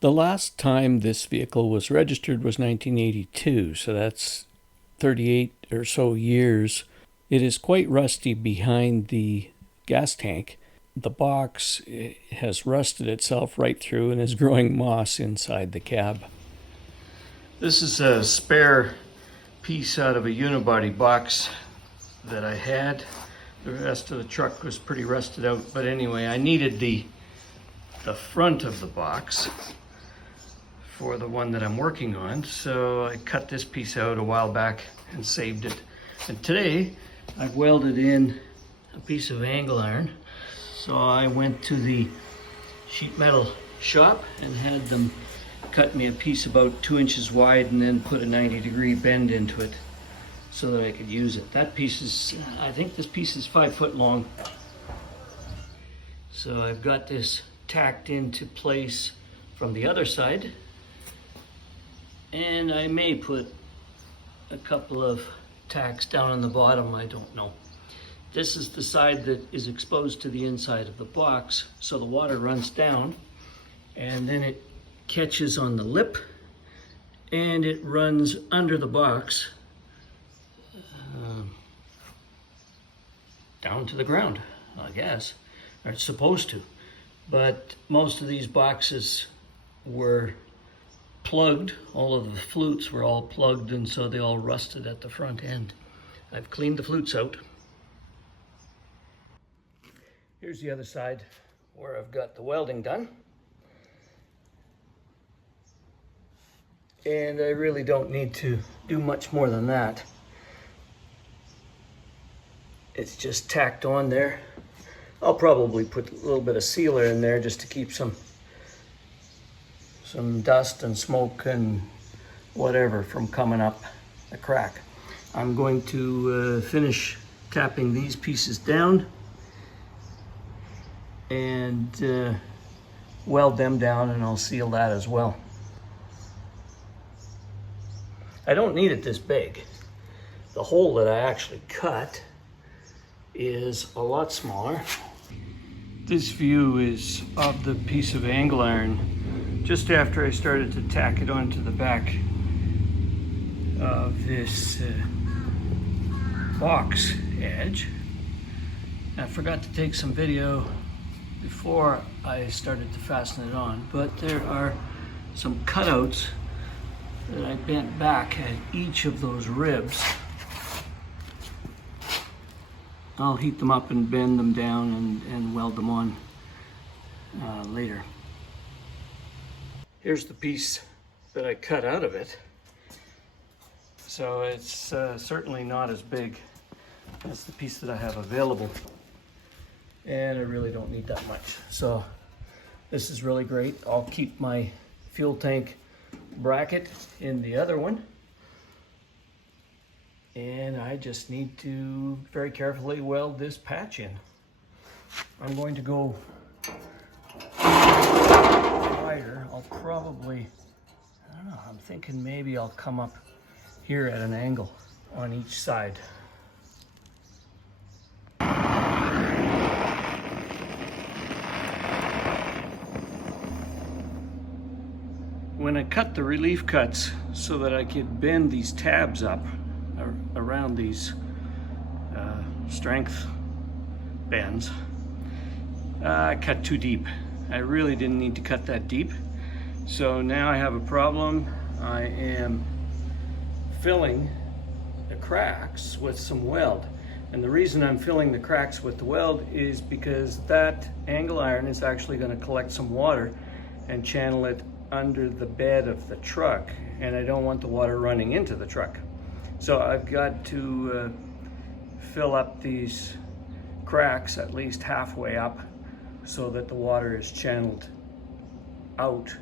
The last time this vehicle was registered was 1982, so that's 38 or so years. It is quite rusty behind the gas tank. The box has rusted itself right through and is growing moss inside the cab. This is a spare piece out of a unibody box that I had. The rest of the truck was pretty rusted out, but anyway, I needed the front of the box for the one that I'm working on, so I cut this piece out a while back and saved it. And today I've welded in a piece of angle iron. So I went to the sheet metal shop and had them cut me a piece about 2 inches wide and then put a 90-degree bend into it so that I could use it. That piece is, I think this piece is 5 foot long. So I've got this tacked into place from the other side, and I may put a couple of tacks down on the bottom, I don't know. This is the side that is exposed to the inside of the box, so the water runs down and then it catches on the lip and it runs under the box down to the ground, I guess, or it's supposed to. But most of these boxes were plugged, all of the flutes were all plugged, and so they all rusted at the front end. I've cleaned the flutes out. Here's the other side where I've got the welding done. And I really don't need to do much more than that. It's just tacked on there. I'll probably put a little bit of sealer in there just to keep some dust and smoke and whatever from coming up the crack. I'm going to finish tapping these pieces down and weld them down, and I'll seal that as well. I don't need it this big. The hole that I actually cut is a lot smaller. This view is of the piece of angle iron just after I started to tack it onto the back of this box edge. I forgot to take some video before I started to fasten it on, but there are some cutouts that I bent back at each of those ribs. I'll heat them up and bend them down and weld them on later. Here's the piece that I cut out of it. So it's certainly not as big as the piece that I have available. And I really don't need that much. So this is really great. I'll keep my fuel tank bracket in the other one. And I just need to very carefully weld this patch in. I'm going to go wider. I'll probably, I don't know, I'm thinking maybe I'll come up here at an angle on each side. When I cut the relief cuts so that I could bend these tabs up around these strength bends, I cut too deep. I really didn't need to cut that deep. So now I have a problem. I am filling the cracks with some weld. And the reason I'm filling the cracks with the weld is because that angle iron is actually going to collect some water and channel it under the bed of the truck, and I don't want the water running into the truck. So I've got to fill up these cracks at least halfway up so that the water is channeled out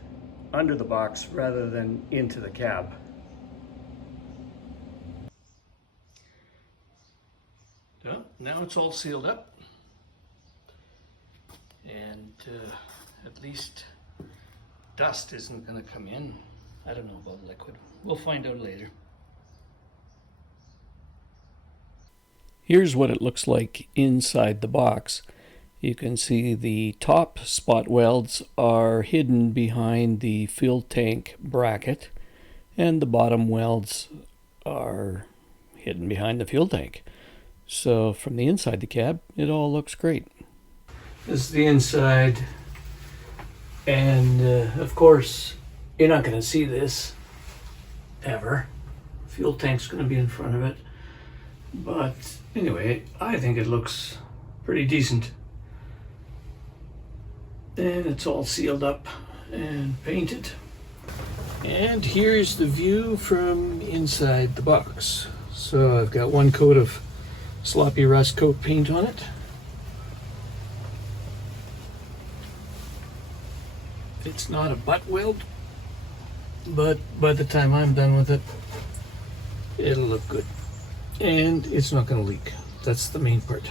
under the box rather than into the cab. So now it's all sealed up, and at least dust isn't going to come in. I don't know about liquid. We'll find out later. Here's what it looks like inside the box. You can see the top spot welds are hidden behind the fuel tank bracket, and the bottom welds are hidden behind the fuel tank. So from the inside the cab, it all looks great. This is the inside, and of course you're not going to see this ever. Fuel tank's going to be in front of it, but anyway, I think it looks pretty decent. And it's all sealed up and painted. And here's the view from inside the box. So I've got one coat of sloppy rust coat paint on it. It's not a butt weld, but by the time I'm done with it, it'll look good. And it's not going to leak. That's the main part.